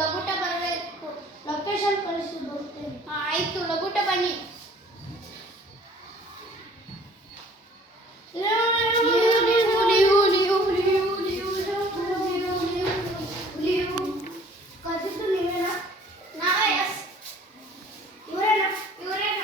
ಲಘುಟ ಬರಬೇಕು. ಲೊಕೇಶನ್ ಕಳಿಸಿ ಬರುತ್ತೇನೆ. ಆಯ್ತು, ಲಘುಟ ಬನ್ನಿ. ಕಲಿತು ನೀವೇನಾ? ನಾವೇ. ಎಸ್, ಇವರೇನಾ? ಇವರೇನ?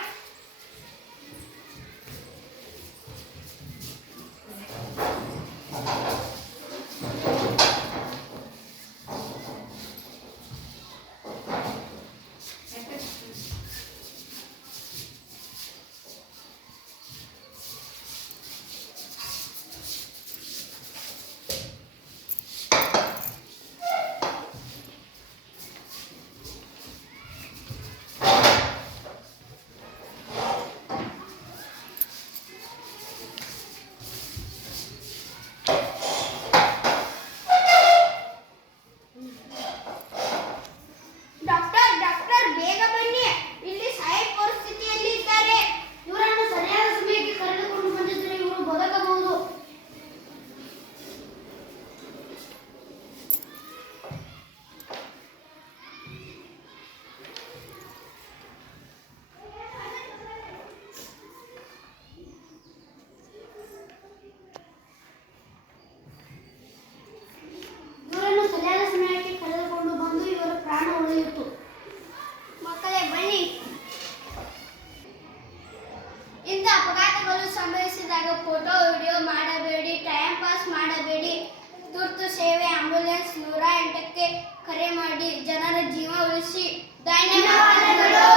ಡಾಕ್ಟರ್ ಬೇಗ ಬನ್ನಿ, ಇಲ್ಲಿ ಸಾಯೋ ಪರಿಸ್ಥಿತಿಯಲ್ಲಿ ಇದ್ದಾರೆ. ಇವರನ್ನು ಸರಿಯಾದ ಸಮಯಕ್ಕೆ ಕರೆದುಕೊಂಡು ಬಂದಿದ್ದರೆ ಇವರು ಬದುಕಬಹುದು. ಇವರನ್ನು ಸರಿಯಾದ ಸಮಯಕ್ಕೆ ಕರೆದುಕೊಂಡು ಬಂದು ಇವರ ಪ್ರಾಣ ಉಳಿಯಿತು. ಮಕ್ಕಳೇ ಬನ್ನಿ. ಇಂಥ ಅಪಘಾತಗಳು ಸಂಭವಿಸಿದಾಗ ಫೋಟೋ ವಿಡಿಯೋ ಮಾಡಬೇಡಿ, ಟೈಮ್ ಪಾಸ್ ಮಾಡಬೇಡಿ. ತುರ್ತು ಸೇವೆ ಆಂಬ್ಯುಲೆನ್ಸ್ 108ಕ್ಕೆ ಕರೆ ಮಾಡಿ ಜನರ ಜೀವ ಉಳಿಸಿ. ಧನ್ಯವಾದಗಳು.